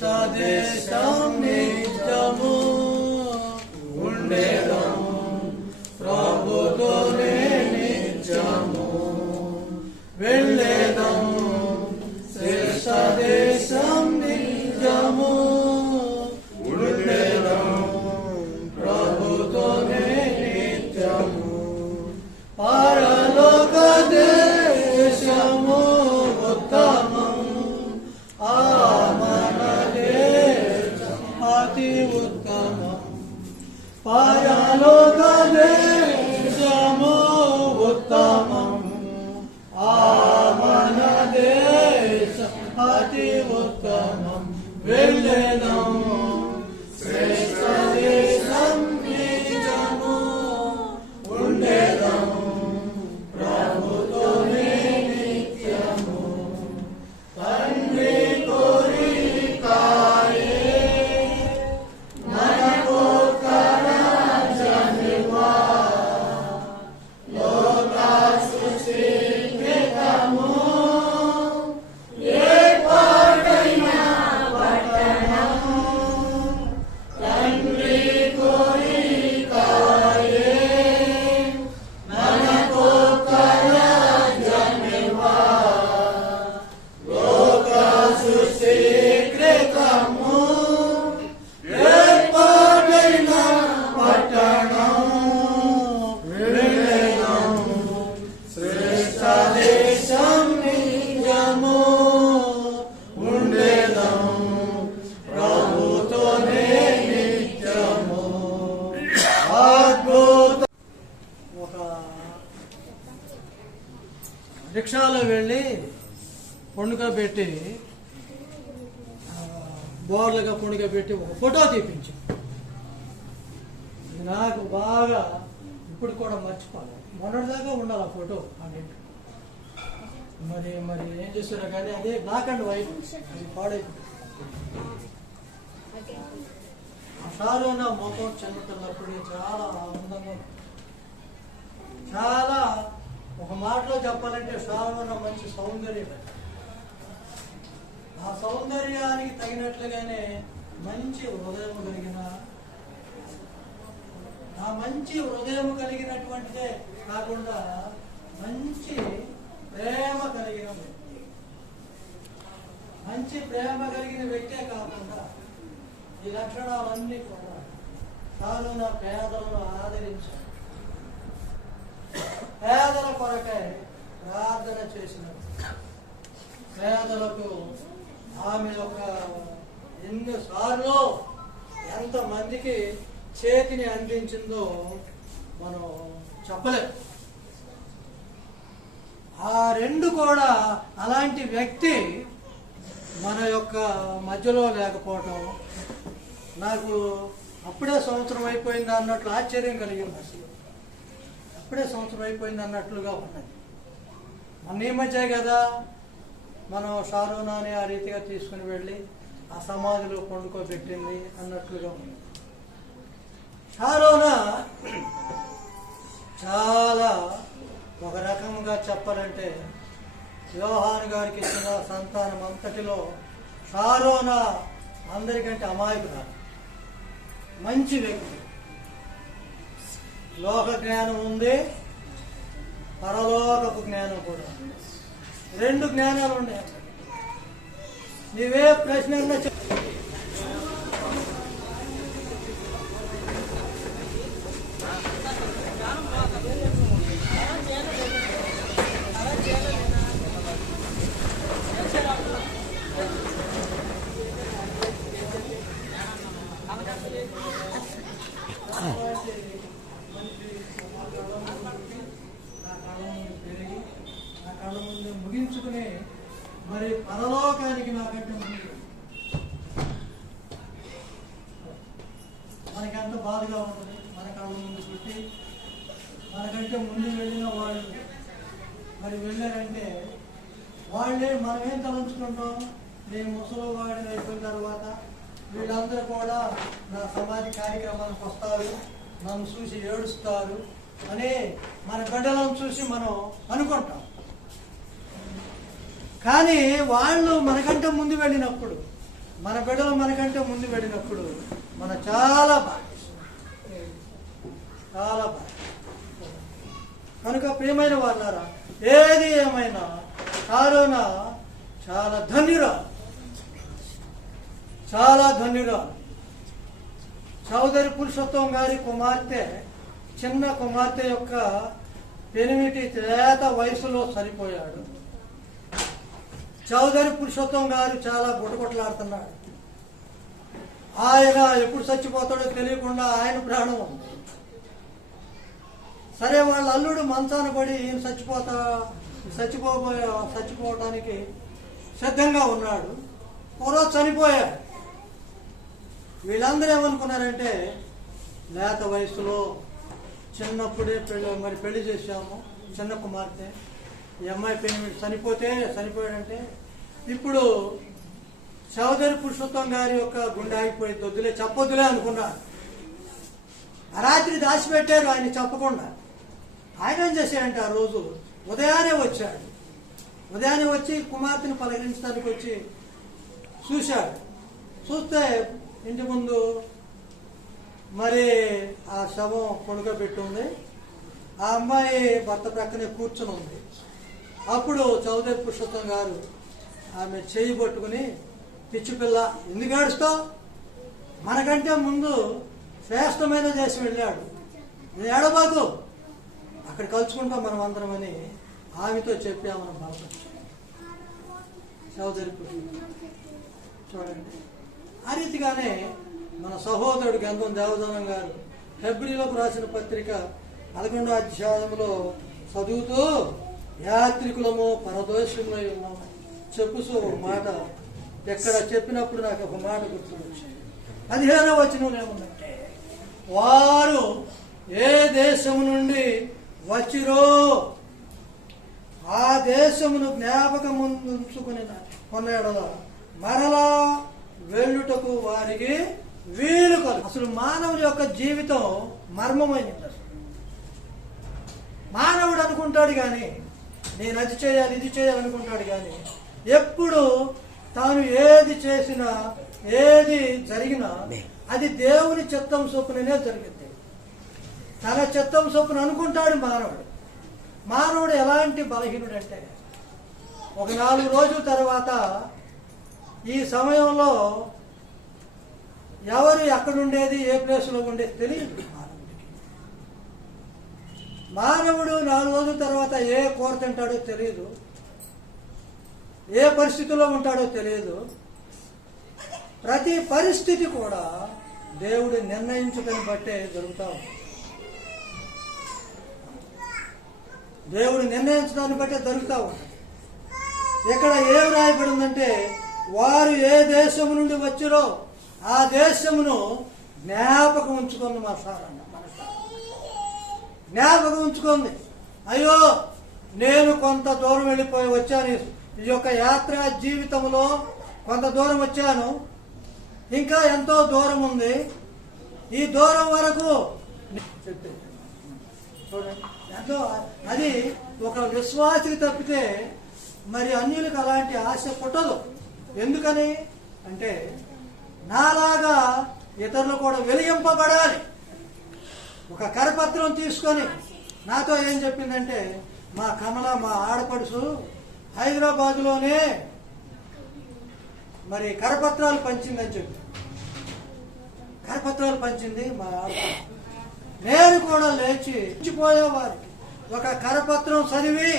శ్రేష్ఠ దేశం నిత్యము ఉండేదము ప్రభుతోనే నిత్యము వెళ్ళేదము శ్రేష్ఠ దేశం నిత్యము ఉండేదము ప్రభుతోనే నిత్యము పరలోక దేశము ఉత్తమం మన దేశం అతి ఉత్తమం పరలోక దేశము ఉత్తమం మన దేశం అతి ఉత్తమం వెళ్ళేదము శ్రేష్ఠ దేశం నిజము ఉండేదము ప్రభుతోనే నిత్యము తండ్రి కోరికాయే మనకు కరాజనివా లోక సృష్టికము ఏ పాటైనా పట్టణము తండ్రి కోరికాయే మనకు కరాజనివా లోక సృష్టికము ఏ పాటైనా పట్టణము వెళ్ళేదము శ్రేష్ఠ దేశం నిజము ఉండేదము ప్రభుతోనే నిత్యము అద్భుత ఒక రిక్షాలో వెళ్ళి పండుగ పెట్టి బోర్లుగా పండుగ పెట్టి ఒక ఫోటో తీపించి నాకు బాగా ఇప్పుడు కూడా మర్చిపోవాలి మొన్నటిదాకా ఉండాలి ఆ ఫోటో అన్నింటి మరి మరి ఏం చేస్తున్నా కానీ అదే బ్లాక్ అండ్ వైట్ అది పాడైపోయింది ఆ షాలోన మొఖం చెందుతున్నప్పుడు చాలా ఆనందంగా ఉంది. చాలా ఒక మాటలో చెప్పాలంటే షాలోన మంచి సౌందర్యం. ఆ సౌందర్యానికి తగినట్లుగానే మంచి హృదయం కలిగిన ఆ మంచి హృదయం కలిగినటువంటిదే కాకుండా మంచి ప్రేమ కలిగిన వ్యక్తి, మంచి ప్రేమ కలిగిన వ్యక్తే కాకుండా ఈ లక్షణాలన్నీ కూడా తాను నా పేదలను ఆదరించాను, పేదల కొరకై ప్రార్థన చేసినప్పుడు పేదలకు ఆమె ఒక ఎన్నిసార్లు ఎంతమందికి చేతిని అందించిందో మనం చెప్పలేం. ఆ రెండు కూడా అలాంటి వ్యక్తి మన యొక్క మధ్యలో లేకపోవటం నాకు అప్పుడే సంవత్సరం అయిపోయింది అన్నట్లు ఆశ్చర్యం కలిగింది. అసలు అప్పుడే సంవత్సరం అయిపోయింది అన్నట్లుగా ఉన్నది. మన ఈ మధ్య కదా మనం షారోనాని ఆ రీతిగా తీసుకుని వెళ్ళి ఆ సమాధిలో పండుకోబెట్టింది అన్నట్లుగా ఉంది. షారోనా చాలా ఒక రకంగా చెప్పాలంటే యోహాను గారికి ఇచ్చిన సంతానం అంతటిలో షారోనా అందరికంటే అమాయకురాలు, మంచి వ్యక్తి. లోక జ్ఞానం ఉంది, పరలోకపు జ్ఞానం కూడా. రెండు జ్ఞానాలు ఉన్నాయి. నీవే ప్రశ్న ముగించుకుని మరి పరలోకానికి నాకంటే ముందు మనకెంత బాధగా ఉంటుంది. మన కళ్ళ ముందు పుట్టి మనకంటే ముందు వెళ్ళిన వాళ్ళు మరి వెళ్ళారంటే వాళ్ళే మనమేం తలంచుకుంటాం. నేను ముసలివాడిని అయిపోయిన తర్వాత వీళ్ళందరూ కూడా నా సమాధి కార్యక్రమానికి వస్తారు, నన్ను చూసి ఏడుస్తారు అని మన బిడ్డలను చూసి మనం అనుకుంటాం. కానీ వాళ్ళు మనకంటే ముందు వెళ్ళినప్పుడు మన బిడ్డలు మనకంటే ముందు పడినప్పుడు మన చాలా బాధ, చాలా బాధ. కనుక ప్రియమైన వాళ్ళారా, ఏది ఏమైనా కరోనా చాలా ధన్యురాలు, చాలా ధన్యురాలు. చౌదరి పురుషోత్తం గారి కుమార్తె, చిన్న కుమార్తె యొక్క పెనిమిటి లేత వయసులో చనిపోయాడు. చౌదరి పురుషోత్తం గారు చాలా గుటగుటలాడుతున్నాడు. ఆయన ఎప్పుడు చచ్చిపోతాడో తెలియకుండా ఆయన ప్రాణం ఉంది. సరే, వాళ్ళ అల్లుడు మంచాన పడి ఈయన చచ్చిపోవటానికి సిద్ధంగా ఉన్నాడు. ఒకరోజు చనిపోయాడు. వీళ్ళందరూ ఏమనుకున్నారంటే, లేత వయసులో చిన్నప్పుడే పెళ్లి చేశాము, చిన్న కుమార్తె, ఈ అమ్మాయి పెళ్లి చనిపోయాడంటే ఇప్పుడు చౌదరి పురుషోత్తం గారి యొక్క గుండె ఆగిపోయి వద్దులే, చెప్పొద్దులే అనుకున్నాడు. ఆ రాత్రి దాచిపెట్టారు ఆయన చెప్పకుండా. ఆయన ఏం చేశాడంటే, ఆ రోజు ఉదయాన్నే వచ్చాడు. ఉదయాన్నే వచ్చి కుమార్తెను పలకరించడానికి వచ్చి చూశాడు. చూస్తే ఇంటి ముందు మరి ఆ శవం పడుకోబెట్టి ఉంది. ఆ అమ్మాయి భర్త ప్రక్కనే కూర్చుని ఉంది. అప్పుడు చౌదరి పురుషోత్తం గారు ఆమె చేయి పట్టుకుని, పిచ్చి పిల్ల ఎందుకు ఏడుస్తావు, మనకంటే ముందు శ్రేష్టమైన దేశం వెళ్ళాడు, నేను ఏడబాకు, అక్కడ కలుసుకుంటాం మనం అందరం అని ఆమెతో చెప్పి ఆమెను బాధపరిచాడు చౌదరి పురుషోత్తం. చూడండి, ఆ రీతిగానే మన సహోదరుడు గంధం దేవదానం గారు ఫిబ్రవరిలోకి రాసిన పత్రిక 11వ అధ్యాయంలో చదువుతూ, యాత్రికులము పరదోషంలో ఉన్నాము చెప్పుసు ఒక మాట ఎక్కడ చెప్పినప్పుడు నాకు ఒక మాట గుర్తుకొచ్చింది. 15వ వచనంలో ఏముందంటే, వారు ఏ దేశము నుండి వచ్చిరో ఆ దేశమును జ్ఞాపకముందుకుని కొన్నాడలా మరలా వెళ్ళుటకు వారికి వీలు కలుగు. అసలు మానవుడి యొక్క జీవితం మర్మమైనది. అసలు మానవుడు అనుకుంటాడు కానీ, నేను అది చేయాలి ఇది చేయాలనుకుంటాడు కానీ, ఎప్పుడు తాను ఏది చేసినా ఏది జరిగినా అది దేవుని చిత్తం చొప్పుననే జరిగింది. తన చిత్తం చొప్పున అనుకుంటాడు మానవుడు. మానవుడు ఎలాంటి బలహీనుడు అంటే, ఒక 4 రోజుల తర్వాత ఈ సమయంలో ఎవరు ఎక్కడుండేది ఏ ప్లేస్లో ఉండేది తెలియదు మానవుడికి. మానవుడు 4 రోజుల తర్వాత ఏ కూర తింటాడో తెలియదు, ఏ పరిస్థితిలో ఉంటాడో తెలియదు. ప్రతి పరిస్థితి కూడా దేవుడు నిర్ణయించుకుని బట్టే జరుగుతూ ఉంది. దేవుడు నిర్ణయించడాన్ని బట్టే జరుగుతూ ఉంటుంది. ఇక్కడ ఏం రాయబడి ఉందంటే, వారు ఏ దేశము నుండి వచ్చిరో ఆ దేశమును జ్ఞాపకం ఉంచుకుంది. మా సార్ అన్న మన జ్ఞాపకం ఉంచుకుంది. అయ్యో, నేను కొంత దూరం వెళ్ళిపోయి వచ్చాను, ఈ యొక్క యాత్రా జీవితంలో కొంత దూరం వచ్చాను, ఇంకా ఎంతో దూరం ఉంది, ఈ దూరం వరకు చూడండి. ఎంతో అది ఒక విశ్వాసికి తప్పితే మరి అన్యులకు అలాంటి ఆశ పుట్టదు. ఎందుకని అంటే, నాలాగా ఇతరులు కూడా వెలిగింపబడాలి. ఒక కరపత్రం తీసుకొని నాతో ఏం చెప్పిందంటే, మా కమల మా ఆడపడుసు హైదరాబాదులోనే మరి కరపత్రాలు పంచిందని చెప్పి కరపత్రాలు పంచింది మా ఆడపడుసు. నేను కూడా లేచి ఇచ్చిపోయేవారికి ఒక కరపత్రం చదివి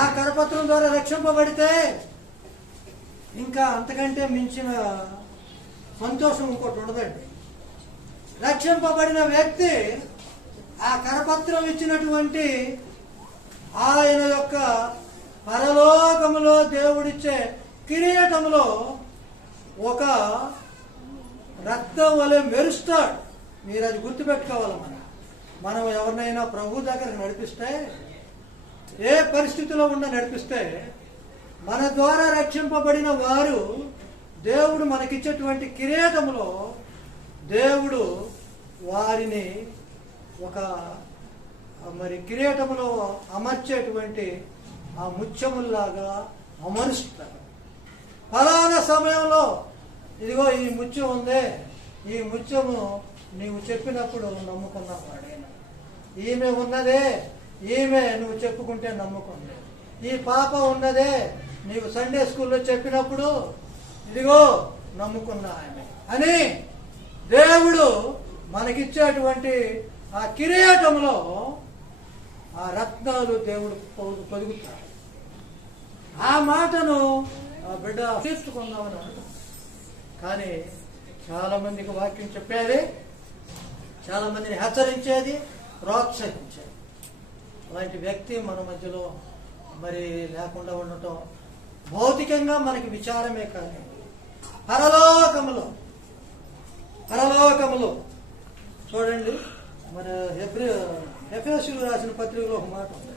ఆ కరపత్రం ద్వారా రక్షింపబడితే ఇంకా అంతకంటే మించిన సంతోషం ఇంకోటి ఉండదండి. రక్షింపబడిన వ్యక్తి ఆ కరపత్రం ఇచ్చినటువంటి ఆయన యొక్క పరలోకములో దేవుడిచ్చే కిరీటంలో ఒక రక్తం వలె మెరుస్తాడు. మీరు అది గుర్తుపెట్టుకోవాలి. మనం ఎవరినైనా ప్రభు దగ్గరకు నడిపిస్తే, ఏ పరిస్థితిలో నడిపిస్తే, మన ద్వారా రక్షింపబడిన వారు దేవుడు మనకిచ్చేటువంటి కిరీటములో దేవుడు వారిని ఒక మరి కిరీటములో అమర్చేటువంటి ఆ ముత్యముల్లాగా అమరుస్తారు. ఫలానా సమయంలో ఇదిగో ఈ ముత్యం ఉందే, ఈ ముత్యము నీవు చెప్పినప్పుడు నమ్ముకున్నవాడైనా, ఈమె ఉన్నదే, ఈమె నువ్వు చెప్పుకుంటే నమ్ముకుంది, ఈ పాప ఉన్నదే నీవు సండే స్కూల్లో చెప్పినప్పుడు ఇదిగో నమ్ముకున్నా అని దేవుడు మనకిచ్చేటువంటి ఆ కిరీటంలో ఆ రత్నాలు దేవుడు పొదుగుతాడు. ఆ మాటను ఆ బిడ్డ తీర్చుకుందామని అంటాం. కానీ చాలా మందికి వాక్యం చెప్పేది, చాలా మందిని హెచ్చరించేది, ప్రోత్సహించేది. అలాంటి వ్యక్తి మన మధ్యలో మరి లేకుండా ఉండటం భౌతికంగా మనకి విచారమే కానీ పరలోకములో చూడండి. మరి ఎఫెసీయులకు రాసిన పత్రికలో ఒక మాట ఉంది.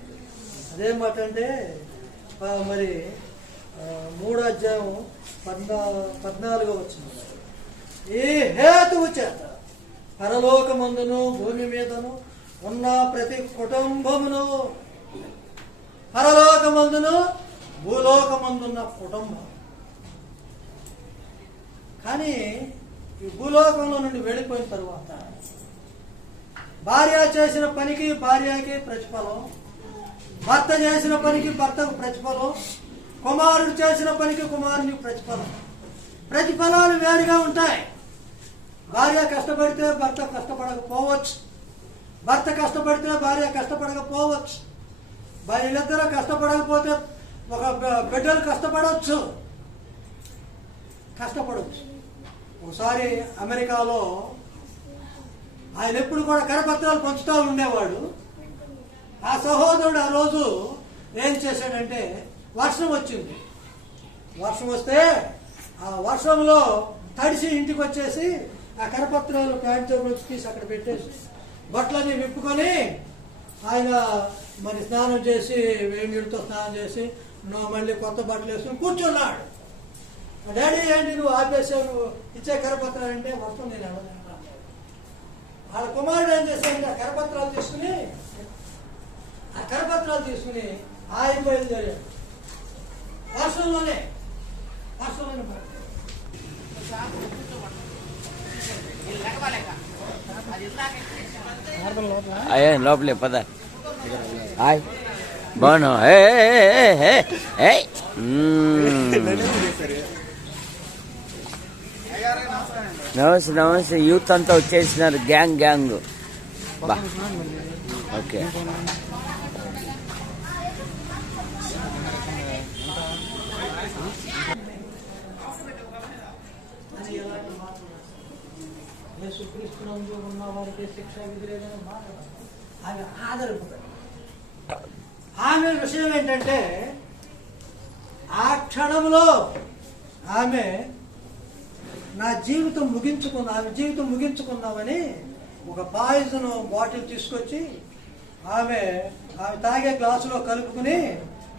అదేం మాట అంటే మరి 3వ అధ్యాయం 14వ వచనం, ఈ హేతువు చేత పరలోకమందును భూమి మీదను ఉన్న ప్రతి కుటుంబమును, పరలోకమందును భూలోకమందున్న కుటుంబం. కానీ ఈ భూలోకంలో నుండి వెళ్ళిపోయిన తరువాత భార్య చేసిన పనికి భార్యకి ప్రతిఫలం, భర్త చేసిన పనికి భర్తకు ప్రతిఫలం, కుమారుడు చేసిన పనికి కుమారునికి ప్రతిఫలం. ప్రతిఫలాలు వేరుగా ఉంటాయి. భార్య కష్టపడితే భర్త కష్టపడకపోవచ్చు, భర్త కష్టపడితే భార్య కష్టపడకపోవచ్చు, వీళ్ళిద్దరూ కష్టపడకపోతే ఒక బిడ్డలు కష్టపడవచ్చు. ఒకసారి అమెరికాలో ఆయన ఎప్పుడు కూడా కరపత్రాలు పంచుతూ ఉండేవాడు. ఆ సహోదరుడు ఆ రోజు ఏం చేశాడంటే, వర్షం వచ్చింది. వర్షం వస్తే ఆ వర్షంలో తడిసి ఇంటికి వచ్చేసి ఆ కరపత్రాలు ప్యాంట్ జేబులోకి తీసి అక్కడ పెట్టేసి బట్టలన్నీ విప్పుకొని ఆయన మరి స్నానం చేసి వేడి నీళ్ళతో స్నానం చేసి మళ్ళీ కొత్త బట్టలు వేసుకుని కూర్చున్నాడు. డాడీ ఏంటి నువ్వు ఆపేసావు, నువ్వు ఇచ్చే కరపత్రాలు అంటే వర్షం నేను ఎవరు. వాళ్ళ కుమారుడు ఏం చేశాడంటే ఆ కరపత్రాలు తీసుకుని ఆయన బయలుదేరాడు. వర్షంలోనే లోపలే పద బాను. నమస్తే యూత్ అంతా వచ్చేసినారు, గ్యాంగ్ బా. ఓకే ఉన్న వారికి శిక్ష విధిలేదని మాట ఆమె ఆధారపడ్డాడు. ఆమె విషయం ఏంటంటే ఆ క్షణంలో ఆమె ఆమె జీవితం ముగించుకుందామని ఒక పాయిజన్ బాటిల్ తీసుకొచ్చి ఆమె తాగే గ్లాసులో కలుపుకుని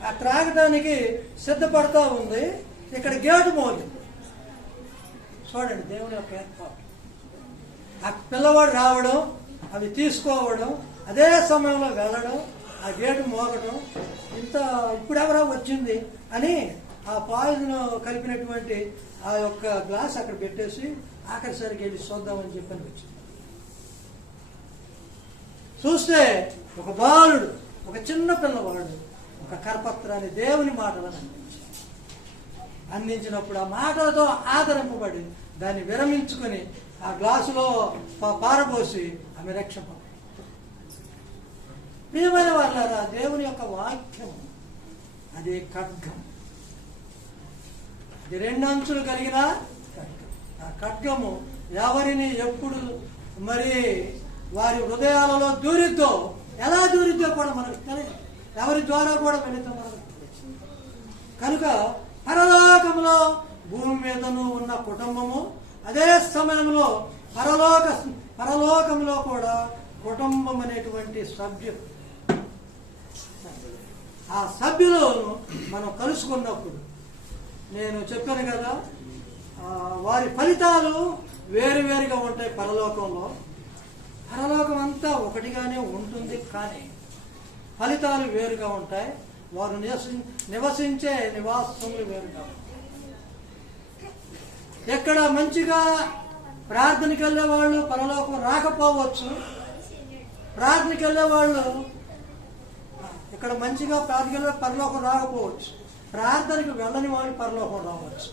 ఆ త్రాగడానికి సిద్ధపడతా ఉంది. ఇక్కడ గేటు మోగింది. చూడండి దేవుని యొక్క ఏర్పాటు. ఆ పిల్లవాడు రావడం, అవి తీసుకోవడం, అదే సమయంలో వెళ్ళడం, ఆ గేటు మోగడం, ఇప్పుడెవరో వచ్చింది అని ఆ పాయిజన్ కలిపినటువంటి ఆ యొక్క గ్లాస్ అక్కడ పెట్టేసి ఆఖరిసరికి వెళ్ళి చూద్దామని చెప్పని వచ్చింది. చూస్తే ఒక బాలుడు, ఒక చిన్న పిల్లవాడు ఒక కరపత్రాన్ని దేవుని మాటలను అందించినప్పుడు ఆ మాటలతో ఆదరింపబడి దాన్ని విరమించుకొని ఆ గ్లాసులో పారబోసి ఆమె రక్షణ. ప్రియమైన వాళ్ళారా, దేవుని యొక్క వాక్యం అది ఖడ్గం. అది 2 అంచులు కలిగిన ఖడ్గం. ఆ ఖడ్గము ఎవరిని ఎప్పుడు మరి వారి హృదయాలలో దూరిద్దో, ఎలా దూరిద్దో కూడా మనకు తెలియదు. ఎవరి ద్వారా కూడా వెళితే మనకు తెలియదు. కనుక పరలోకంలో భూమి మీదను ఉన్న కుటుంబము, అదే సమయంలో పరలోకంలో కూడా కుటుంబం అనేటువంటి సభ్యులు, ఆ సభ్యులను మనం కలుసుకున్నప్పుడు నేను చెప్పాను కదా, వారి ఫలితాలు వేరువేరుగా ఉంటాయి. పరలోకం అంతా ఒకటిగానే ఉంటుంది, కానీ ఫలితాలు వేరుగా ఉంటాయి. వారు నివసించే నివాసములు వేరుగా ఉంటాయి. ఎక్కడ మంచిగా ప్రార్థనకి వెళ్ళే వాళ్ళు పరలోకం రాకపోవచ్చు. ప్రార్థనకి వెళ్ళే వాళ్ళు ఇక్కడ మంచిగా ప్రార్థనకి వెళ్ళే పరలోకం రాకపోవచ్చు. ప్రార్థనకి వెళ్ళని వాళ్ళు పరలోకం రావచ్చు.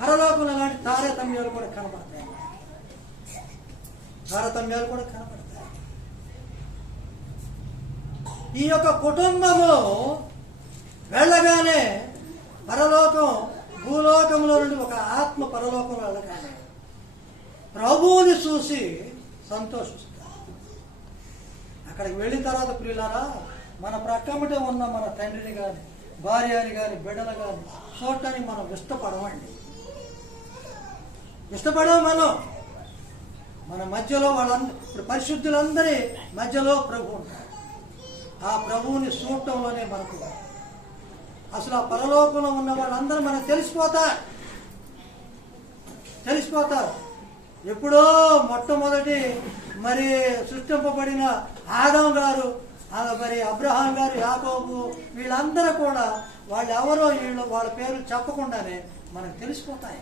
పరలోకంలో అలాంటి తారతమ్యాలు కూడా కనబడతాయి. తారతమ్యాలు కూడా కనబడతాయి. ఈ యొక్క కుటుంబము వెళ్ళగానే పరలోకం భూలోకంలో నుండి ఒక ఆత్మ పరలోకం వెళ్ళగానే ప్రభువుని చూసి సంతోషిస్తారు. అక్కడికి వెళ్ళిన తర్వాత ప్రియులారా, మన ప్రక్కమ్మటే ఉన్న మన తండ్రిని కానీ భార్యని కానీ బిడ్డలు కానీ చూడటానికి మనం ఇష్టపడమండి. ఇష్టపడము మనం. మన మధ్యలో ఇప్పుడు పరిశుద్ధులందరి మధ్యలో ప్రభు ఉంటారు. ఆ ప్రభువుని చూడటంలోనే మనకు అసలు ఆ పరలోకంలో ఉన్న వాళ్ళందరూ మనకు తెలిసిపోతారు. ఎప్పుడో మొట్టమొదటి మరి సృష్టింపబడిన ఆదాం గారు, మరి అబ్రహాం గారు, యాకోబు, వీళ్ళందరూ కూడా వాళ్ళు ఎవరో వాళ్ళ పేర్లు చెప్పకుండానే మనకు తెలిసిపోతాయి.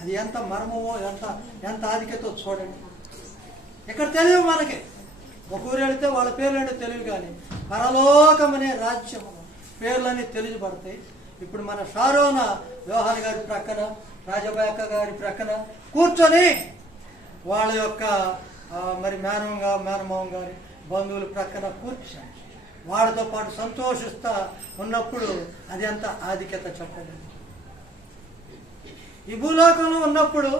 అది ఎంత మర్మమో, ఎంత ఆధిక్యతో చూడండి. ఇక్కడ తెలియదు మనకి. ఒక ఊరు వెళితే వాళ్ళ పేర్లు ఏంటో తెలియదు, కానీ పరలోకం అనే రాజ్యం పేర్లన్నీ తెలియబడతాయి. ఇప్పుడు మన షారోన యోహాన్ గారి ప్రక్కన, రాజబాయక్క గారి ప్రక్కన కూర్చొని వాళ్ళ యొక్క మరి మేనమావం గారి బంధువుల ప్రక్కన కూర్చొని వాళ్ళతో పాటు సంతోషిస్తా ఉన్నప్పుడు అది ఎంత ఆధిక్యత చెప్పండి. ఈ భూలోకంలో ఉన్నప్పుడు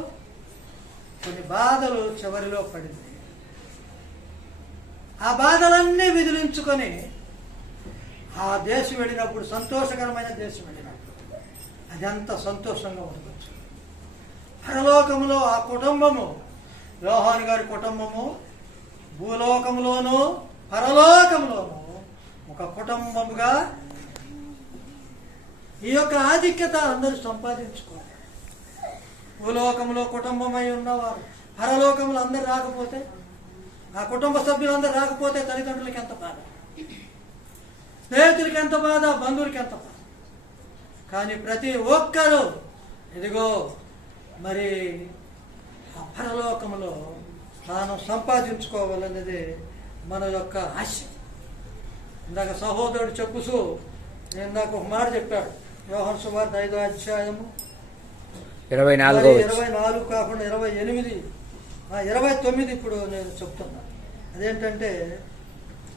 కొన్ని బాధలు చివరిలో పడింది. ఆ బాధలన్నీ విదిలించుకొని ఆ దేశం వెళ్ళినప్పుడు, సంతోషకరమైన దేశం వెళ్ళినప్పుడు అది ఎంత సంతోషంగా ఉండవచ్చు. పరలోకములో ఆ కుటుంబము, యోహాను గారి కుటుంబము భూలోకంలోనూ పరలోకంలోనూ ఒక కుటుంబముగా ఈ యొక్క ఆధిక్యత అందరూ సంపాదించుకోవాలి. భూలోకంలో కుటుంబమై ఉన్నవారు పరలోకంలో అందరు రాకపోతే, ఆ కుటుంబ సభ్యులందరూ రాకపోతే తల్లిదండ్రులకి ఎంత బాధ, స్నేహితులకి ఎంత బాధ, బంధువులకి ఎంత బాధ. కానీ ప్రతి ఒక్కరూ ఇదిగో మరి ఆ పరలోకంలో తాను సంపాదించుకోవాలనేది మన యొక్క ఆశ. ఇందాక సహోదరుడు చెప్పుసు ఇందాక ఒక మాట చెప్పాడు. యోహాను సువార్త 5వ అధ్యాయము 24 కాకుండా 28, 29 ఇప్పుడు నేను చెప్తున్నా. అదేంటంటే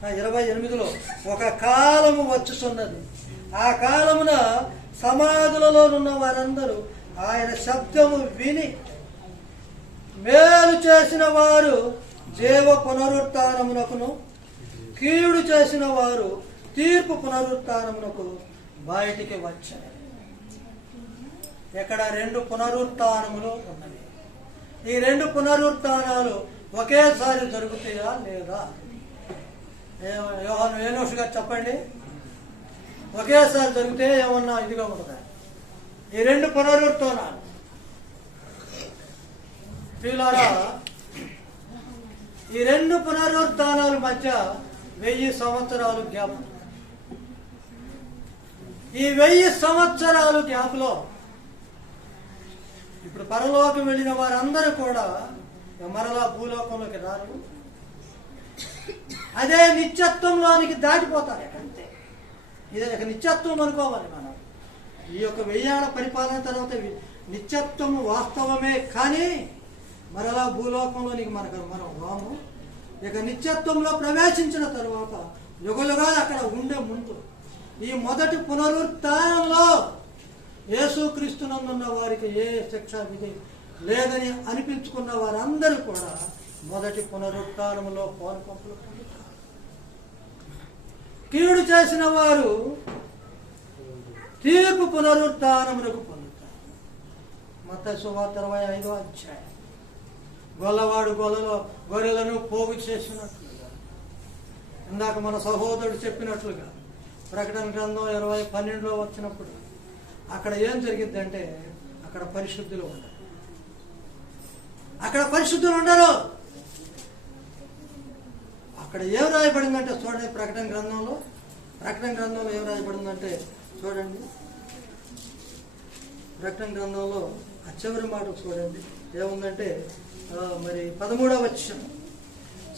28లో ఒక కాలము వచ్చుచున్నది, ఆ కాలమున సమాధులలో ఉన్న వారందరూ ఆయన శబ్దము విని మేలు చేసిన వారు జీవ పునరుత్థానమునకును, కీడు చేసిన వారు తీర్పు పునరుత్థానమునకు బయటికి వచ్చారు. ఇక్కడ 2 పునరుత్థానములు ఉన్నవి. ఈ 2 పునరుత్థానాలు ఒకేసారి జరుగుతాయా లేదా? యోహాను ఏనోషు గారు చెప్పండి. ఒకేసారి జరిగితే ఏమన్నా ఇదిగా ఉంటుందా? ఈ 2 పునరుత్థానాలు ప్రియులారా, ఈ 2 పునరుత్థానాల మధ్య 1000 సంవత్సరాలు గ్యాప్. ఈ 1000 సంవత్సరాలు గ్యాప్లో ఇప్పుడు పరలోకం వెళ్ళిన వారందరూ కూడా మరలా భూలోకంలోకి రారు. అదే నిత్యత్వంలోనికి దాటిపోతారు. అంతే. ఇది ఒక నిత్యత్వం అనుకోవాలి మనం. ఈ యొక్క 1000 ఏళ్ల పరిపాలన తర్వాత నిత్యత్వం వాస్తవమే, కానీ మరలా భూలోకంలోనికి మనం రాము. ఇక నిత్యత్వంలో ప్రవేశించిన తరువాత యుగలుగాలు అక్కడ ఉండే ముందు ఈ మొదటి పునరుత్థానంలో యేసుక్రీస్తునందున్న వారికి ఏ శిక్షా విధి లేదని అనిపించుకున్న వారందరూ కూడా మొదటి పునరుత్థానంలో పాలుపంపులు పొందుతారు. కీడు చేసిన వారు తీర్పు పునరుత్థానమునకు పొందుతారు. మత్తయి సువార్త 25వ అధ్యాయం. గొల్లవాడు గొర్రెలను పోగు చేసినట్లుగా, ఇందాక మన సహోదరుడు చెప్పినట్లుగా ప్రకటన గ్రంథం 20:12లో వచ్చినప్పుడు అక్కడ ఏం జరిగిద్దంటే అక్కడ పరిశుద్ధులు ఉండరు. అక్కడ పరిశుద్ధులు ఉండరు. అక్కడ ఏం రాయబడిందంటే చూడండి, ప్రకటన గ్రంథంలో ఏం రాయబడిందంటే చూడండి. ప్రకటన గ్రంథంలో ఆ చివరి మాట చూడండి ఏముందంటే మరి 13వ వచనం,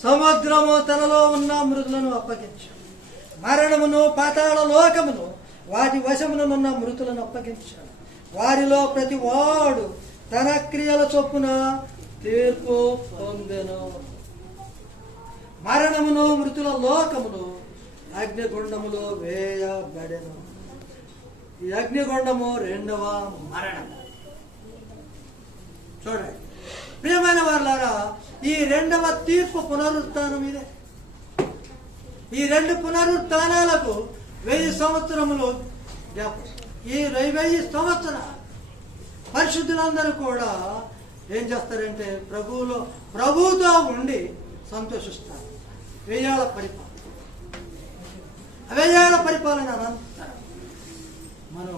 సముద్రము తనలో ఉన్న మృతులను అప్పగించు, మరణమును పాతాళ లోకమును వాటి వశమునున్న మృతులను అప్పగించాడు, వారిలో ప్రతి వాడు తన క్రియల చొప్పున తీర్పు పొందెను. మరణమును మృతుల లోకమును అగ్నిగుండములో వేయబడెను. ఈ అగ్నిగుండము రెండవ మరణము. చూడండి ప్రియమైన వారులారా, ఈ రెండవ తీర్పు పునరుత్థానం ఇదే. ఈ రెండు పునరుత్థానాలకు 1000 సంవత్సరములు జ్ఞాపకం. ఈ 1000 సంవత్సరాలు పరిశుద్ధులందరూ కూడా ఏం చేస్తారంటే ప్రభువుతో ఉండి సంతోషిస్తారు. 1000 ఏళ్ల పరిపాలన. 1000 ఏళ్ల పరిపాలన అనంతరం మనం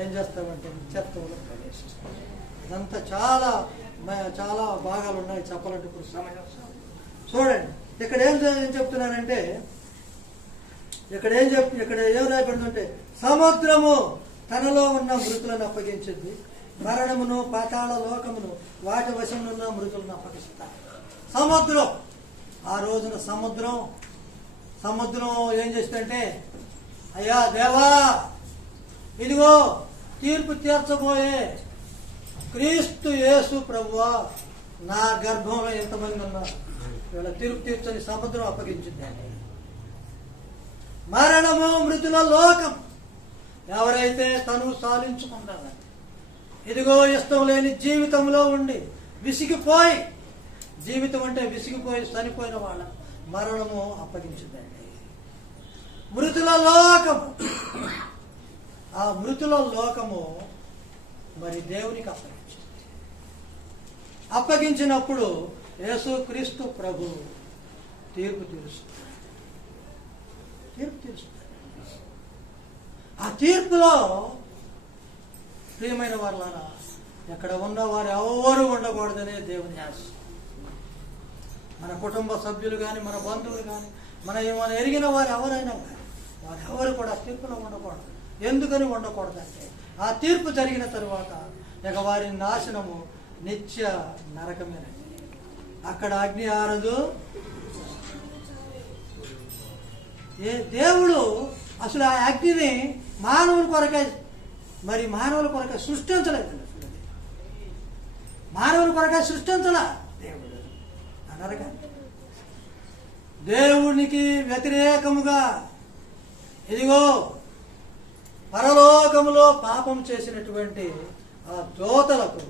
ఏం చేస్తామంటే నిత్యత్వంలో ప్రవేశిస్తాం. ఇదంతా చాలా చాలా భాగాలు ఉన్నాయి చెప్పాలంటే ఇప్పుడు సమయం. చూడండి ఇక్కడ ఏం చెప్తున్నానంటే, ఇక్కడ ఏం రాయబడిందంటే, సముద్రము తనలో ఉన్న మృతులను అప్పగించింది, మరణమును పాతాళ లోకమును వాటి వశమునున్న మృతులను అప్పగిస్తారు. సముద్రం ఆ రోజున సముద్రం ఏం చేస్తుందంటే, అయ్యా దేవా, ఇదిగో తీర్పు తీర్చబోయే క్రీస్తు యేసు ప్రభువా, నా గర్భంలో ఎంతమంది ఉన్నారు, వీళ్ళ తీర్పు తీర్చని సముద్రం అప్పగించిందండి. మరణము మృతుల లోకం, ఎవరైతే తను సాధించుకుంటారని ఇదిగో ఇష్టం లేని జీవితంలో ఉండి విసిగిపోయి, జీవితం అంటే విసిగిపోయి చనిపోయిన వాళ్ళ మరణము అప్పగించిందండి. మృతుల లోకము, ఆ మృతుల లోకము మరి దేవునికి అప్పగించినప్పుడు యేసుక్రీస్తు ప్రభు తీర్పు తీరుస్తాడు. ఆ తీర్పులో ప్రియమైన వారులారా, ఎక్కడ ఉన్న వారు ఎవరు ఉండకూడదనే దేవుని ఆశ. మన కుటుంబ సభ్యులు కానీ, మన బంధువులు కానీ, మన ఎరిగిన వారు ఎవరైనా కానీ, వారు ఎవరు కూడా తీర్పులో ఉండకూడదు. ఎందుకని ఉండకూడదంటే, ఆ తీర్పు జరిగిన తరువాత ఇక వారి నాశనము నిత్య నరకమేనండి. అక్కడ అగ్ని ఆరదు. దేవుడు అసలు ఆ అగ్నిని మానవుల కొరకే సృష్టించలేదు. మానవుల కొరకే సృష్టించలా దేవుడు ఆ నరకాన్ని. దేవునికి వ్యతిరేకముగా ఇదిగో పరలోకములో పాపం చేసినటువంటి ఆ దోతలకు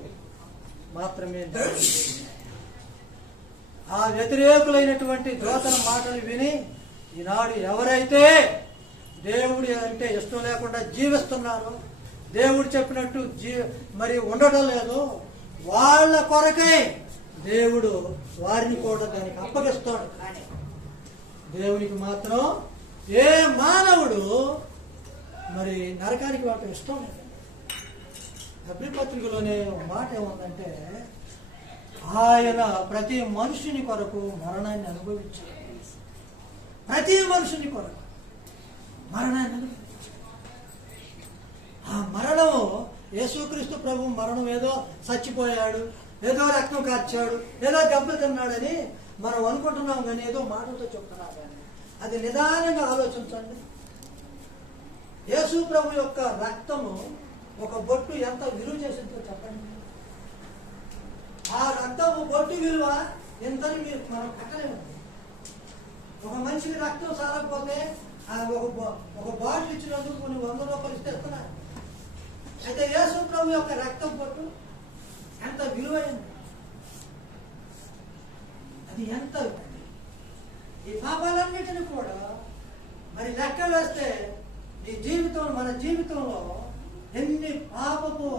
మాత్రమే ఆ వ్యతిరేకులైనటువంటి దోతల మాటలు విని ఈనాడు ఎవరైతే దేవుడి అంటే ఇష్టం లేకుండా జీవిస్తున్నారో, దేవుడు చెప్పినట్టు మరి ఉండటం లేదు, వాళ్ళ కొరకై దేవుడు వారిని కూడా దానికి అప్పగిస్తాడు. కానీ దేవునికి మాత్రం ఏ మానవుడు మరి నరకానికి వాటి ఇష్టం లేదు. అభిపత్రికలోనే మాట ఏముందంటే, ఆయన ప్రతి మనుషుని కొరకు మరణాన్ని అనుభవించాడు. ప్రతి మనుషుని కొరకు మరణాన్ని అనుభవించాడు. ఆ మరణము యేసుక్రీస్తు ప్రభు మరణం ఏదో చచ్చిపోయాడు, ఏదో రక్తం కార్చాడు, ఏదో దెబ్బలు తిన్నాడని మనం అనుకుంటున్నాం, కానీ ఏదో మాటలతో చెప్తున్నారు. కానీ అది నిదానంగా ఆలోచించండి. యేసు ప్రభు యొక్క రక్తము ఒక బొట్టు ఎంత విలువ చేసిందో చెప్పండి. ఆ రక్తము బొట్టు విలువ ఎంతని మనం కట్టలేము. ఒక మనిషికి రక్తం సారకపోతే ఒక బాటిల్ ఇచ్చినందుకు కొన్ని 100 రూపాయలు ఇస్తున్నారు. అయితే యేసు ప్రభు యొక్క రక్తం బొట్టు ఎంత విలువైంది, అది ఎంత. ఈ పాపాలన్నిటిని కూడా మరి లెక్క వేస్తే మన జీవితంలో ఎన్ని పాపపు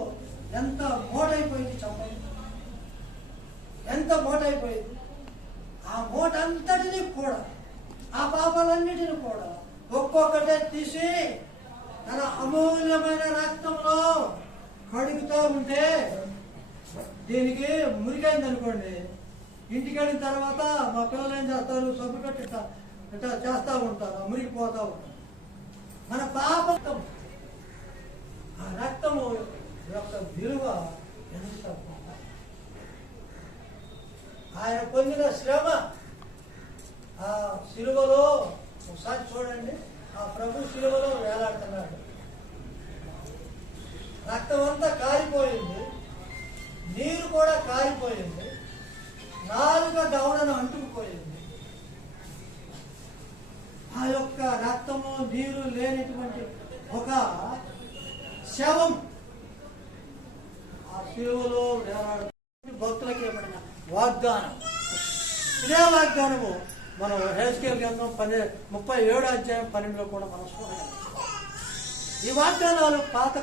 ఎంత మోటైపోయింది చెప్పండి. ఎంత మోటైపోయింది. ఆ మూట అంతటిని కూడా, ఆ పాపాలన్నిటిని కూడా ఒక్కొక్కటే తీసి తన అమూల్యమైన రక్తంలో కడుగుతూ ఉంటే, దీనికి మురికైంది అనుకోండి, ఇంటికి వెళ్ళిన తర్వాత మా పిల్లలు ఏం చేస్తారు, సబ్బు పెట్టి ఇట్లా చేస్తూ ఉంటారు, మురికిపోతూ ఉంటారు. మన పాపం ఆ రక్తము ఈ యొక్క విలువ ఎంత గొప్ప. ఆయన పొందిన శ్రమ, ఆ శిలువలో ఒకసారి చూడండి, ఆ ప్రభు శిలువలో వేలాడుతున్నాడు. రక్తం అంతా కారిపోయింది, నీరు కూడా కారిపోయింది, నాలుక దవడను అంటుకుపోయింది. ఆ యొక్క రక్తము నీరు లేనటువంటి ఒక శవం ఆ శిలువలో వేలాడు. భక్తులకి ఏమన్నా వాగ్దానం, ఇదే వాగ్దానము మనం హెచ్కేల్ గ్రంథం 37 అధ్యాయం 12లో కూడా మనం చూడాలి. ఈ వాగ్దానాలు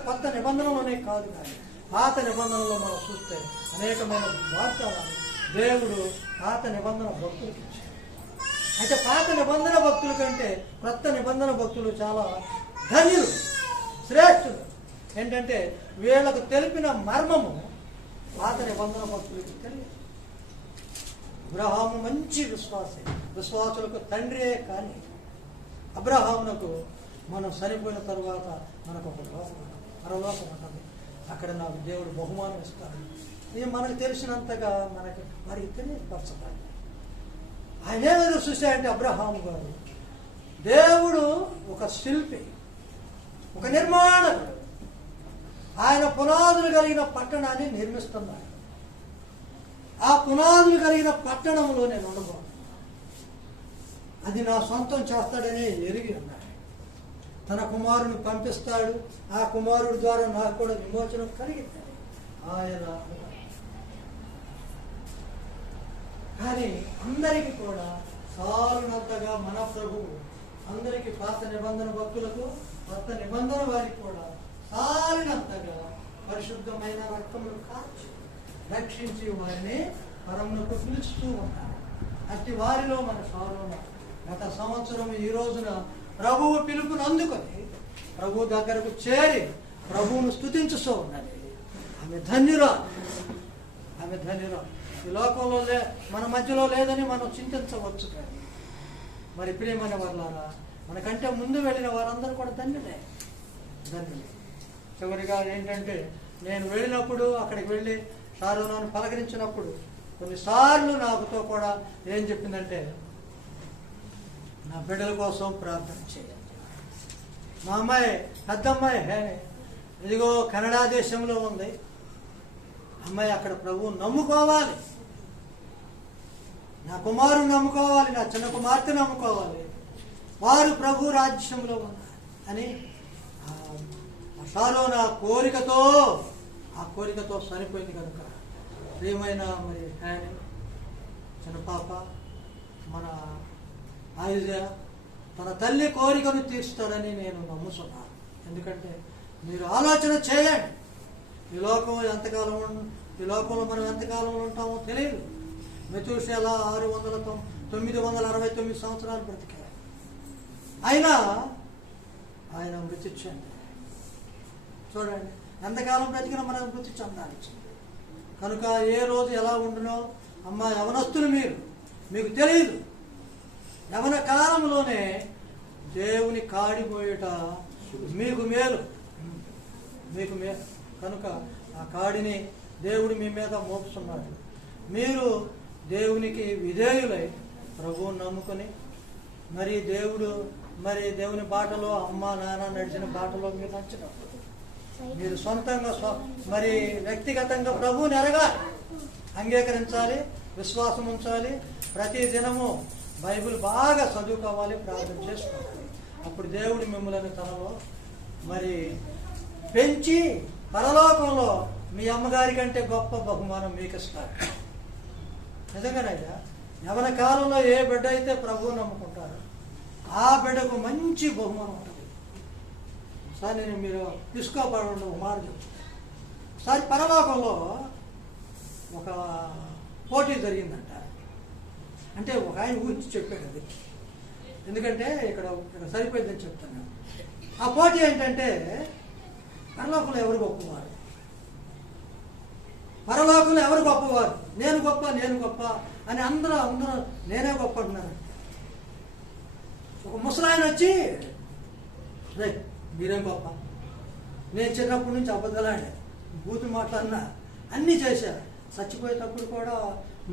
కొత్త నిబంధనలోనే కాదు, కానీ పాత నిబంధనలో మనం చూస్తే అనేకమైన వాగ్దానాలు దేవుడు పాత నిబంధన భక్తులకి ఇచ్చాడు. అయితే పాత నిబంధన భక్తుల కంటే కొత్త నిబంధన భక్తులు చాలా ధన్యులు, శ్రేష్ఠులు. ఏంటంటే వీళ్ళకు తెలిపిన మర్మము పాత నిబంధన భక్తులకి తెలియదు. అబ్రహాము మంచి విశ్వాసి, విశ్వాసులకు తండ్రియే. కానీ అబ్రహామునకు మనం చనిపోయిన తరువాత మనకు ఒక లోకం, పరలోకం ఉంటుంది. అక్కడ నాకు దేవుడు బహుమానం ఇస్తాడు. ఇది మనకు తెలిసినంతగా మనకి వారికి తెలియపరచాలి. ఆయన ఏమైనా చూశాయంటే అబ్రహాము గారు, దేవుడు ఒక శిల్పి, ఒక నిర్మాణకుడు. ఆయన పునాదులు కలిగిన పట్టణాన్ని నిర్మిస్తున్నాడు. ఆ పునాదులు కలిగిన పట్టణంలో నేను ఉండబోను. అది నా సొంతం చేస్తాడని ఎరిగి ఉన్నాడు. తన కుమారుని పంపిస్తాడు, ఆ కుమారుడి ద్వారా నాకు కూడా విమోచనం కలిగింది ఆయన. కానీ అందరికీ కూడా సారునంతగా మన ప్రభువు అందరికీ, పాత నిబంధన భక్తులకు కొత్త నిబంధన వారికి కూడా సారినంతగా పరిశుద్ధమైన రక్తమును కాచి రక్షించి వారిని పరమునకు పిలుస్తూ ఉన్నారు. అట్టి వారిలో మన సారోన గత సంవత్సరం ఈ రోజున ప్రభువు పిలుపును అందుకొని ప్రభు దగ్గరకు చేరి ప్రభువును స్తుతించుతూ ఉన్నది. ఆమె ధన్యురా, ఆమె ధన్యురా. ఈ లోకంలో మన మధ్యలో లేదని మనం చింతించవచ్చు. కానీ మరి ప్రియమైన వారులారా, మనకంటే ముందు వెళ్ళిన వారందరూ కూడా ధన్యులే, ధన్యులే. చివరిగా ఏంటంటే, నేను వెళ్ళినప్పుడు అక్కడికి వెళ్ళి షారోనాను పలకరించినప్పుడు కొన్నిసార్లు నాకుతో కూడా ఏం చెప్పిందంటే, నా బిడ్డల కోసం ప్రార్థన చేయాలి. మా అమ్మాయి, పెద్ద అమ్మాయి ఇదిగో కెనడా దేశంలో ఉంది. అమ్మాయి అక్కడ ప్రభువు నమ్ముకోవాలి, నా కుమారుని నమ్ముకోవాలి, నా చిన్న కుమార్తె నమ్ముకోవాలి, వారు ప్రభు రాజ్యంలో ఉన్నారు అని షారోన్ ఆ కోరికతో సరిపోయింది. కనుక ప్రియమైన మరి హ్యానీ, చిన్న పాప, మన ఆయుజ తన తల్లి కోరికను తీరుస్తారని నేను నమ్ముతున్నాను. ఎందుకంటే మీరు ఆలోచన చేయండి, ఈ లోకంలో మనం ఎంతకాలం ఉంటామో తెలియదు. మెతూషెలా 969 సంవత్సరాలు బ్రతికారు. అయినా ఆయన మృతి చెందాడు. చూడండి, ఎంతకాలం బ్రతికినా మనం మృతి చెందాలి. కనుక ఏ రోజు ఎలా ఉండునో, అమ్మ యవనస్తులు మీకు తెలియదు. యవన కాలంలోనే దేవుని కాడిపోయేట మీకు మేలు. కనుక ఆ కాడిని దేవుడు మీ మీద మోపుతున్నాడు. మీరు దేవునికి విధేయులై ప్రభువుని నమ్ముకొని మరి దేవుని బాటలో, అమ్మ నాన్న నడిచిన బాటలో మీరు నచ్చినప్పుడు మీరు సొంతంగా మరి వ్యక్తిగతంగా ప్రభువుని ఎరగాలి, అంగీకరించాలి, విశ్వాసం ఉంచాలి. ప్రతి దినము బైబిల్ బాగా చదువుకోవాలి, ప్రార్థన చేసుకోవాలి. అప్పుడు దేవుడు మిమ్మల్ని తనలో మరి పెంచి పరలోకంలో మీ అమ్మగారి కంటే గొప్ప బహుమానం మీకు ఇస్తారు. నిజంగానయ్యా, యవన కాలంలో ఏ బిడ్డ అయితే ప్రభువు నమ్ముకుంటారో ఆ బిడ్డకు మంచి బహుమానం ఉంటుంది. ఒకసారి నేను మీరు తీసుకోబడి ఒక మాట చెప్తాను. ఒకసారి పరలోకంలో ఒక పోటీ జరిగిందంట. అంటే ఒక ఆయన ఊహించి చెప్పాడు అది, ఎందుకంటే ఇక్కడ సరిపోయిందని చెప్తాను. ఆ పోటీ ఏంటంటే, పరలోకంలో ఎవరు గొప్పవారు, పరలోకంలో ఎవరు గొప్పవారు, నేను గొప్ప అని అందరూ నేనే గొప్ప అంటున్నారు. ఒక ముసలాయన వచ్చి, రే మీరేం గొప్ప, నేను చిన్నప్పటి నుంచి అబద్ధాలాడే, బూతు మాట్లాడినా అన్నీ చేశా. చచ్చిపోయేటప్పుడు కూడా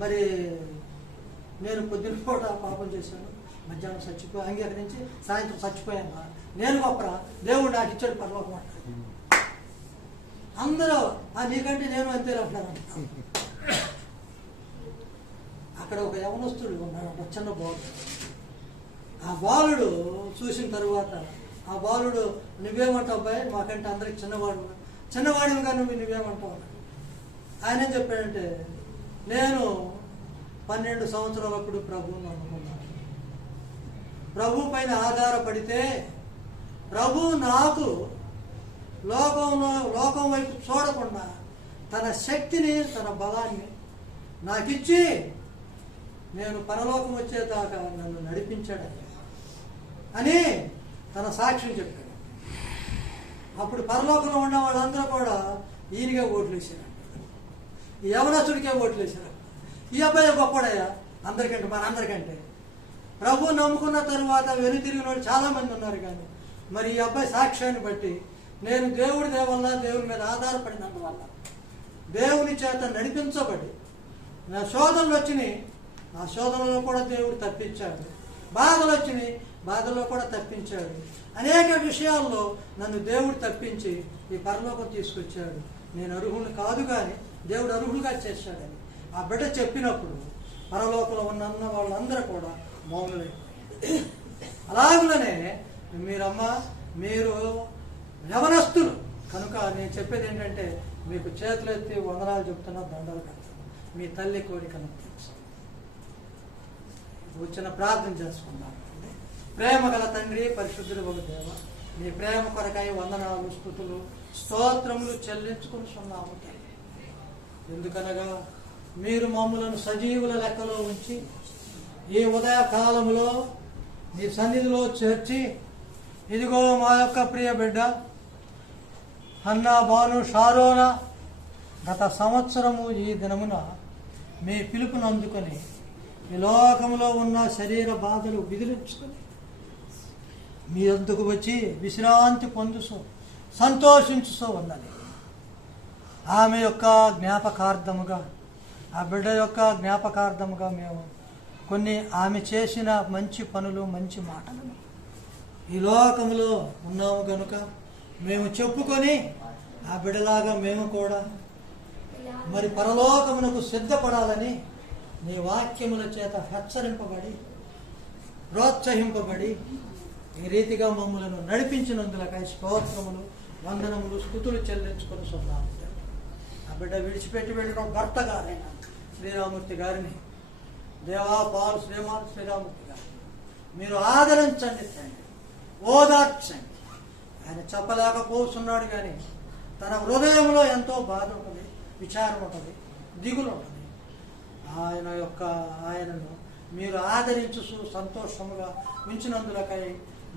మరి నేను పొద్దున్న పూట పాపం చేశాను, మధ్యాహ్నం చచ్చిపోయి అంగీకరించి సాయంత్రం చచ్చిపోయాను. నేను గొప్పరా, దేవుడు నాకు ఇచ్చాడు పరలోకం అంట. అందరూ నీకంటే నేను అంతే అంటున్నాను. అక్కడ ఒక యవనస్తుడు ఉన్నాడు, చిన్న బాలుడు. ఆ బాలుడు చూసిన తర్వాత ఆ బాలుడు నువ్వేమంటావు అబ్బాయి, మాకంటే అందరికి చిన్నవాడిగా నువ్వేమంటావు. ఆయన ఏం చెప్పాడంటే, నేను 12 సంవత్సరాలప్పుడు ప్రభువుని నమ్ముకున్నాను. ప్రభు పైన ఆధారపడితే ప్రభు నాకు లోకం వైపు చూడకుండా తన శక్తిని, తన బలాన్ని నాకిచ్చి నేను పరలోకం వచ్చేదాకా నన్ను నడిపించాడు అని తన సాక్ష్యం చెప్పాడు. అప్పుడు పరలోకంలో ఉన్న వాళ్ళందరూ కూడా ఈయనకే ఓట్లు వేసారు, ఈ యవనస్తుడికే ఓట్లు వేసారు. ఈ అబ్బాయి గొప్పడయ్యా అందరికంటే, మనందరికంటే. ప్రభు నమ్ముకున్న తర్వాత వెనుతిరిగిన వాళ్ళు చాలా మంది ఉన్నారు. కానీ మరి ఈ అబ్బాయి సాక్ష్యాన్ని బట్టి నేను దేవుడి వల్ల, దేవుడి మీద ఆధారపడినందువల్ల, దేవుని చేత నడిపించబడి నా శోధనలు వచ్చినాయి, ఆ శోధనలో కూడా దేవుడు తప్పించాడు. బాధలు వచ్చినాయి, బాధల్లో కూడా తప్పించాడు. అనేక విషయాల్లో నన్ను దేవుడు తప్పించి ఈ పరలోకం తీసుకొచ్చాడు. నేను అర్హుని కాదు కానీ దేవుడు అర్హులుగా చేశాడని ఆ బిడ్డ చెప్పినప్పుడు పరలోకంలో ఉన్న వాళ్ళందరూ కూడా మౌనులైపోయారు. అలాగనే మీరు యవనస్తులు కనుక నేను చెప్పేది ఏంటంటే, మీకు చేతులెత్తి వందనాలు చెప్తున్నా, దండాలు కడతాను. మీ తల్లి కోరికను తెలుసు. వచ్చిన ప్రార్థన చేసుకున్నాను. ప్రేమ గల తండ్రి, పరిశుద్ధుడు ఒక దేవ, నీ ప్రేమ కొరకై వందనాలు, స్తుతులు, స్తోత్రములు చెల్లించుకుంటున్నాము. ఎందుకనగా మీరు మమ్ములను సజీవుల లెక్కలో ఉంచి ఈ ఉదయ కాలములో నీ సన్నిధిలో చేర్చి, ఇదిగో మా యొక్క ప్రియ బిడ్డ హన్నా, బాను, షారోన గత సంవత్సరము ఈ దినమున మీ పిలుపును అందుకొని ఈ లోకములో ఉన్న శరీర బాధలు విదిలించుకొని మీ వద్దకు వచ్చి విశ్రాంతి పొందుతూ సంతోషించుతూ ఉన్నది. ఆమె యొక్క జ్ఞాపకార్థముగా, ఆ బిడ్డ యొక్క జ్ఞాపకార్థముగా మేము కొన్ని ఆమె చేసిన మంచి పనులు, మంచి మాటలను ఈ లోకములో ఉన్నాము కనుక మేము చెప్పుకొని ఆ బిడ్డలాగా మేము కూడా మరి పరలోకమునకు సిద్ధపడాలని నీ వాక్యముల చేత హెచ్చరింపబడి, ప్రోత్సహింపబడి ఈ రీతిగా మమ్మలను నడిపించినందులకై స్తోత్రములు, వందనములు, స్తుతులు చెల్లించుకొనిస్తున్నాము. ఆ బిడ్డ విడిచిపెట్టి వెళ్ళడం భర్త గారైన శ్రీరామూర్తి గారిని, దేవా పాలు శ్రీరామూర్తి గారిని మీరు ఆదరించండి తండ్రి, ఓదార్చండి. ఆయన చెప్పలేకపోతున్నాడు కానీ తన హృదయంలో ఎంతో బాధ ఉంటుంది, విచారం ఉంటుంది, దిగులు ఉంటుంది. ఆయనను మీరు ఆదరించు సంతోషముగా ఉంచినందులకై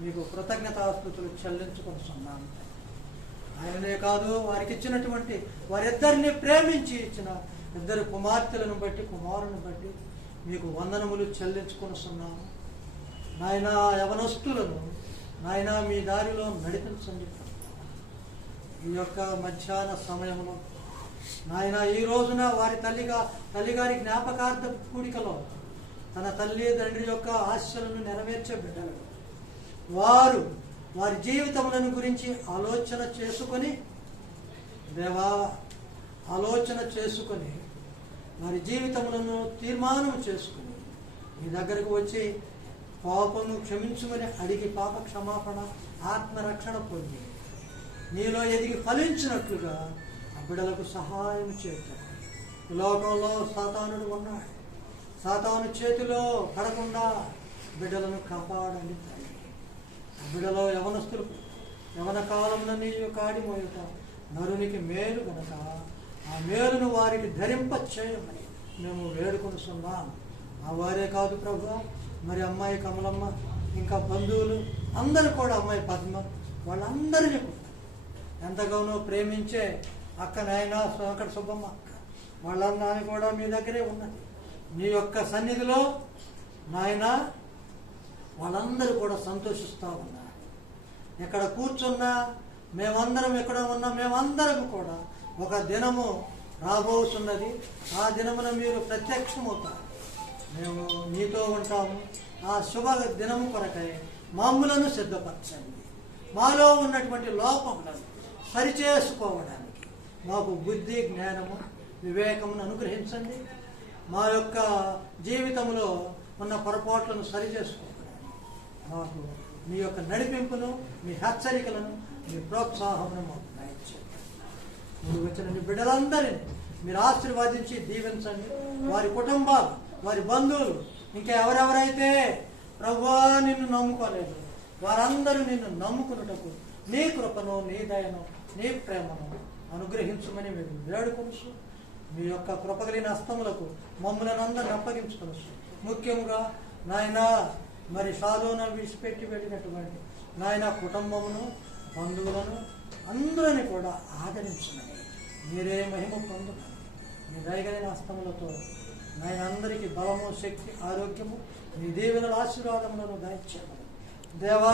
మీకు కృతజ్ఞతాస్తుతులు చెల్లించుకుంటున్నాను. ఆయననే కాదు, వారికి ఇచ్చినటువంటి వారిద్దరిని ప్రేమించి ఇచ్చిన 2 కుమార్తెలను బట్టి, కుమారుని బట్టి మీకు వందనములు చెల్లించుకొనిస్తున్నాము. నాయనా, యవనస్తులను నాయనా మీ దారిలో నడిపించండి. ఈ యొక్క మధ్యాహ్న సమయంలో నాయనా ఈ రోజున వారి తల్లిగారి జ్ఞాపకార్థ కూడికలో తన తల్లి తండ్రి యొక్క ఆశలను నెరవేర్చే బిడ్డలు వారి జీవితములను గురించి ఆలోచన చేసుకొని వారి జీవితములను తీర్మానం చేసుకుని మీ దగ్గరకు వచ్చి పాపము క్షమించుమని అడిగి పాప క్షమాపణ, ఆత్మరక్షణ పొంది నీలో ఎదిగి ఫలించినట్లుగా ఆ బిడ్డలకు సహాయం చేద్దాం. ఈ లోకంలో సాతానుడు ఉన్నాడు, సాతాను చేతిలో పడకుండా బిడ్డలను కాపాడండి తండ్రి. ఆ బిడ్డలో యవనస్తులు యవన కాలంలో నీ కాడిమోయుట నరునికి మేలు కనుక ఆ మేలును వారికి ధరింప చేయమని మేము వేడుకొనిస్తున్నాం. ఆ వారే కాదు ప్రభు, మరి అమ్మాయి కమలమ్మ, ఇంకా బంధువులు అందరూ కూడా, అమ్మాయి పద్మ, వాళ్ళందరినీ కూడా ఎంతగానో ప్రేమించే అక్క నాయన వెంకట సుబ్బమ్మ అక్క, వాళ్ళందరూ కూడా మీ దగ్గరే ఉన్నది. మీ యొక్క సన్నిధిలో నాయన వాళ్ళందరూ కూడా సంతోషిస్తూ ఉన్నారు. ఎక్కడ కూర్చున్నా మేమందరం, ఎక్కడ ఉన్నా మేమందరం కూడా ఒక దినము రాబోతున్నది. ఆ దినమున మీరు ప్రత్యక్షమవుతారు. మేము నీతో ఉంటాము. ఆ శుభ దినము కొరకై మమ్ములను సిద్ధపరచండి. మాలో ఉన్నటువంటి లోపములను సరిచేసుకోవడానికి మాకు బుద్ధి, జ్ఞానము, వివేకమును అనుగ్రహించండి. మా యొక్క జీవితంలో ఉన్న పొరపాట్లను సరిచేసుకోవడానికి మాకు మీ యొక్క నడిపింపును, మీ హెచ్చరికలను, మీ ప్రోత్సాహమును మాకు దయచేయండి. ముందు వచ్చిన బిడ్డలందరినీ మీరు ఆశీర్వాదించి దీవించండి. వారి కుటుంబాలు, వారి బంధువులు, ఇంకా ఎవరెవరైతే ప్రభువా నిన్ను నమ్ముకోలేదు వారందరూ నిన్ను నమ్ముకున్నటకు నీ కృపను, నీ దయను, నీ ప్రేమను అనుగ్రహించమని మీరు వేడుకొనుచు మీ యొక్క కృపగలిగిన హస్తములకు మమ్మల్ని అందరిని అప్పగించుకొనుచు. ముఖ్యంగా నాయన మరి సాధువును విడిచిపెట్టి వెళ్ళినటువంటి నాయన కుటుంబమును, బంధువులను అందరినీ కూడా ఆదరించమని మీరే మహిమ పొందుతారు. మీ దయగలిగిన హస్తములతో నాయన అందరికీ బలము, శక్తి, ఆరోగ్యము, మీ దీవెనల ఆశీర్వాదములను దయచేయమని దేవా.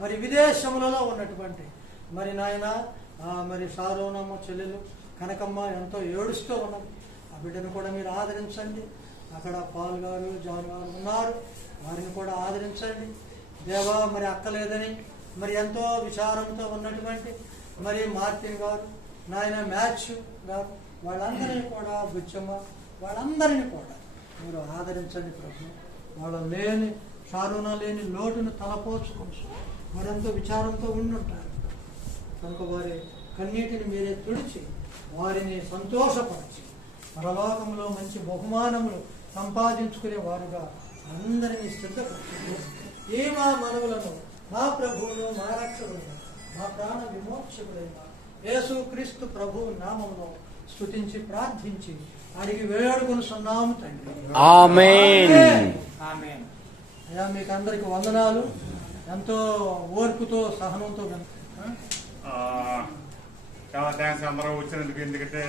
మరి విదేశములలో ఉన్నటువంటి మరి నాయన మరి సారోనమ్మ చెల్లెలు కనకమ్మ ఎంతో ఏడుస్తూ ఉన్నది. ఆ బిడ్డను కూడా మీరు ఆదరించండి. అక్కడ పాల్ గారు, జాన్ గారు ఉన్నారు, వారిని కూడా ఆదరించండి దేవా. మరి అక్కలేదని మరి ఎంతో విచారంతో ఉన్నటువంటి మరి మార్టిన్ గారు, నాయన మ్యాథ్యూ గారు, వాళ్ళందరినీ కూడా బుచ్చమ్మ, వాళ్ళందరినీ కూడా మీరు ఆదరించండి ప్రభు. వాళ్ళ లేని సారుణ లేని లోటును తలపోచుకోవచ్చు. వారెంతో విచారంతో ఉండుంటారు కనుక వారి కన్నీటిని మీరే తుడిచి వారిని సంతోషపరిచి పరలోకంలో మంచి బహుమానములు సంపాదించుకునే వారుగా అందరినీ సిద్ధపరచండి. ఏ మా మనవులను మా ప్రభువును, మా రక్షకులను, మా ప్రాణ విమోక్షకులైన యేసు క్రీస్తు ప్రభువు నామములో స్తుతించి ప్రార్థించి అడిగి వేడుకొనుచున్నాము తండ్రి. ఆమేన్. ఆమేన్. అయ్యా మీకు అందరికి వందనాలు. ఎంతో ఓర్పుతో, సహనంతో చాలా థ్యాంక్స్ అందరూ వచ్చినందుకు. ఎందుకంటే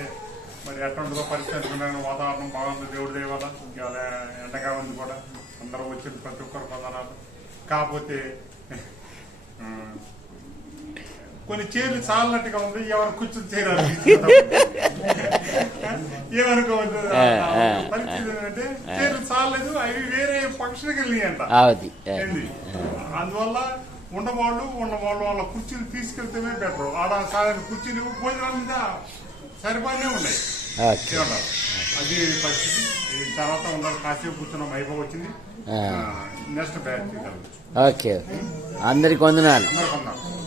మరి ఎట్టుండదో పరిస్థితి వాతావరణం బాగుంది, దేవుడి దయ వల్ల. ఇవాళ ఎండగా ఉంది కూడా. అందరూ వచ్చింది ప్రతి ఒక్కరు వందనాలు. కాకపోతే కొన్ని చీరలు చాలినట్టుగా ఉంది. ఎవరు కూర్చొని చేరాలి ఏమనుకోవద్దు. పరిస్థితి ఏంటంటే చీరలు చాలలేదు, అవి వేరే ఫంక్షన్కి వెళ్ళినాయంట. అందువల్ల ఉన్నవాళ్ళు వాళ్ళ కుర్చీలు తీసుకెళ్తేనే బెటర్. ఆడ సాధారణ కుర్చీలు భోజనాల మీద సరిపోనే ఉన్నాయి. అది పరిస్థితి. తర్వాత ఉండాలి. కాసేపు కూర్చున్నాం, అయిపోయి వచ్చింది. నెక్స్ట్ బ్యాచ్ ఓకే, అందరికి వందనాలు. అందరికి